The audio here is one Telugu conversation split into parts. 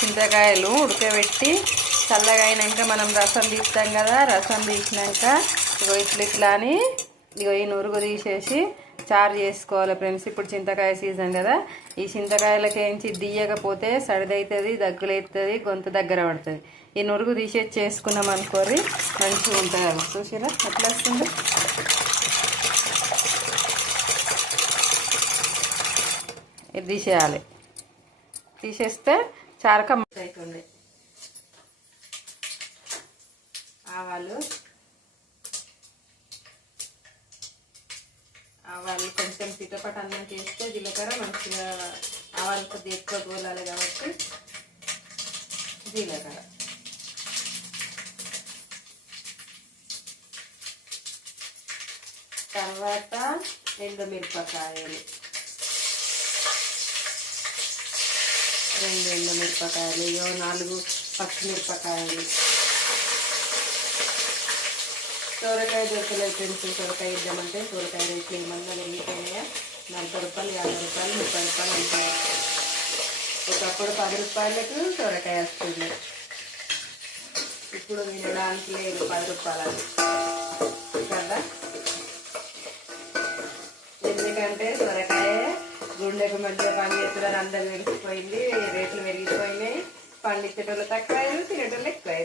చింతకాయలు ఉడకబెట్టి చల్లగా అయినాక మనం రసం తీస్తాం కదా. రసం తీసినాక ఇగో ఇట్లా అని ఇగో ఈ నురుగు తీసేసి చారు చేసుకోవాలి ఫ్రెండ్స్. ఇప్పుడు చింతకాయ సీజన్ కదా. ఈ చింతకాయలకేంచి దియ్యకపోతే సడిదవుతుంది, దగ్గులవుతుంది, గొంతు దగ్గర పడుతుంది. ఈ నురుగు తీసేసి చేసుకున్నాం అనుకోరి మంచిగా ఉంటుంది. అది చూసిరా ఎట్లా వస్తుంది. ఇది తీసేయాలి. తీసేస్తే చారు కమ్మగా అవుతుంది. ఆవాలు కొంచెం చిటపట అన్నం చేస్తే జీలకర్ర మంచిగా ఆవాలు కొద్దిగా ఎక్కువ గోలాలి కాబట్టి జీలకర్ర, తర్వాత ఎండుమిరపకాయలు, 2 ఎండుమిరపకాయలు, 4 పచ్చిమిరపకాయలు. సొరకాయ దొరకలేదు ఫ్రెండ్స్. సొరకాయ ఇద్దామంటే సొరకాయ రేట్లు ఏమన్నా వెళ్ళిపోయినాయా. 40 రూపాయలు, 50 రూపాయలు, 30 రూపాయలు ఉంటాయి. ఒకప్పుడు 10 రూపాయలకు సొరకాయ వస్తుంది. ఇప్పుడు వినడానికి లేదు 10 రూపాయలు కదా. ఎందుకంటే సొరకాయ గుండెకు మంచిగా పండిస్తున్నారు. అందరు పెరిగిపోయింది, రేట్లు పెరిగిపోయినాయి. పండించేటోళ్ళు తక్కువ, తినేటోళ్ళు ఎక్కువ.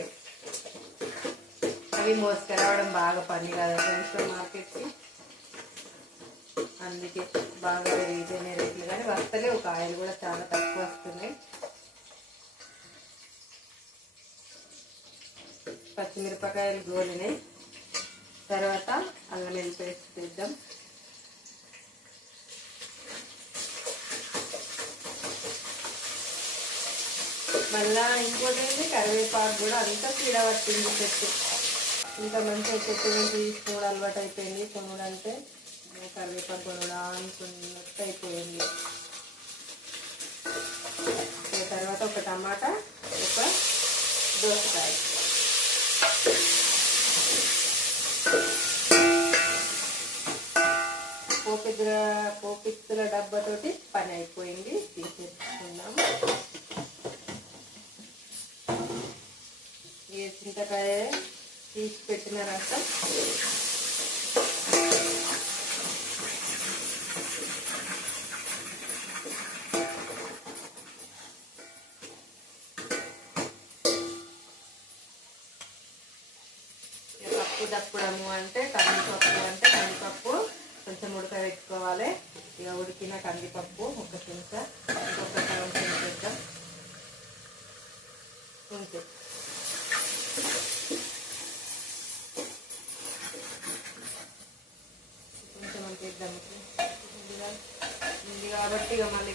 అవి మోసుకురావడం బాగా పని కదా ఫ్రెండ్స్ మార్కెట్కి. అందుకే బాగా పెరిగిపోయినాయి రేట్లు. కానీ వస్తలేవు, కాయలు కూడా చాలా తక్కువ వస్తున్నాయి. పచ్చిమిరపకాయలు గోలినాయి. తర్వాత అల్లం వెల్లుల్లి పేస్ట్ తీద్దాం. మళ్ళా ఇంకోటి కరివేపాకు కూడా అంతా పీడ పట్టింది చెట్టు. ఇంకా మంచిగా చెట్టు నుంచి తీసుకోవడం అలవాటు అయిపోయింది. కొనుడంటే కరివేపాకు కొనుడా అనుకున్నట్టు అయిపోయింది. తర్వాత ఒక టమాటా, ఒక దోసకాయ. పోపిత్తుల డబ్బాతోటి పని అయిపోయింది. తీసేసుకుందాం. ఈ చింతకాయ తీసి పెట్టిన రసం పప్పు దప్పడము అంటే కందిపప్పు. అంటే కందిపప్పు కొంచెం ఉడకబెట్టుకోవాలి. ఇక ఉడికిన కందిపప్పు ఒక చెంచా, ఇంకొక సగం చెంచా ఉంటే కొంచెం అంత ఇద్దాము. ఉంది కాబట్టి ఇక మళ్ళీ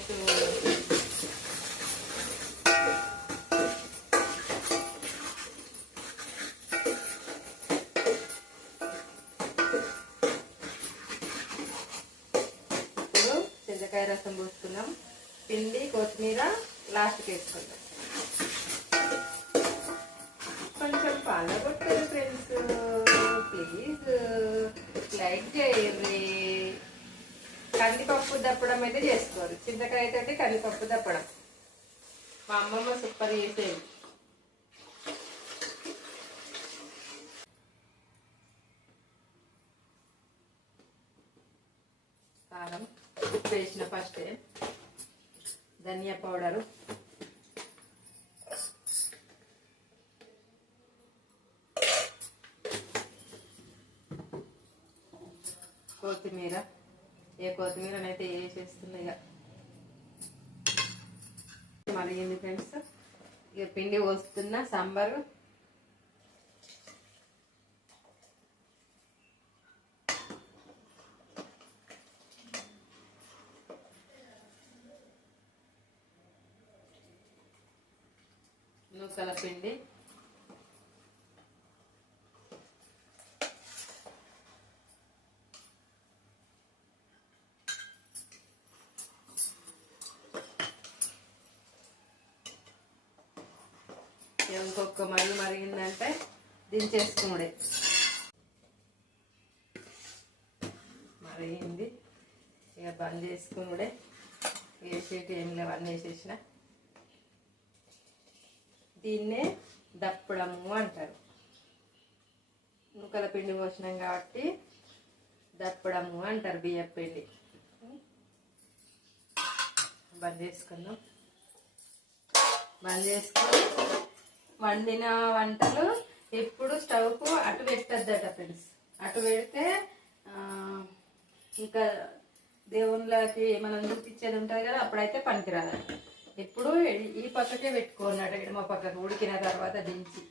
చింతకాయ రసం పోసుకున్నాం. పిండి, కొత్తిమీర లాస్ట్కి వేసుకుందాం. కొంచెం పాలగొట్టండి ఫ్రెండ్స్, ప్లీజ్ లైక్ చేయండి. కందిపప్పు దప్పడం అయితే చేసుకోరు. చింతకాయ తోటి కందిపప్పు దప్పడం మా అమ్మమ్మ సూపర్ చేసేది. కారం ఉప్పు వేసిన ఫస్ట్, ధనియా పౌడరు, కొత్తిమీర. ఏ కొత్తిమీరనైతే వేసేస్తున్నాయి. ఇక మరిగింది ఫ్రెండ్స్. ఇక పిండి పోస్తున్న సాంబారు. నూకల పిండి, ఇంకొక మరిగిందంటే దించేసుకున్నాడే. మరిగింది ఇక బంద్ చేసుకున్నాడే. వేసేటి ఏం లేవు, అన్నీ వేసేసిన. దీన్నే దప్పడము అంటారు. నూకల పిండి పోసినాం కాబట్టి దప్పడము అంటారు. బియ్యం పిండి బంద్ చేసుకుందాం. బంద్ చేసుకొని వండిన వంటలు ఎప్పుడు స్టవ్కు అటు పెట్టద్దట ఫ్రెండ్స్. అటు పెడితే ఇంకా దేవుళ్ళకి మనం చూపించేది ఉంటుంది కదా, అప్పుడైతే పనికిరాదు. ఎప్పుడు ఈ పక్కకే పెట్టుకున్నాడు, ఎడమ పక్కకు ఉడికిన తర్వాత దించి.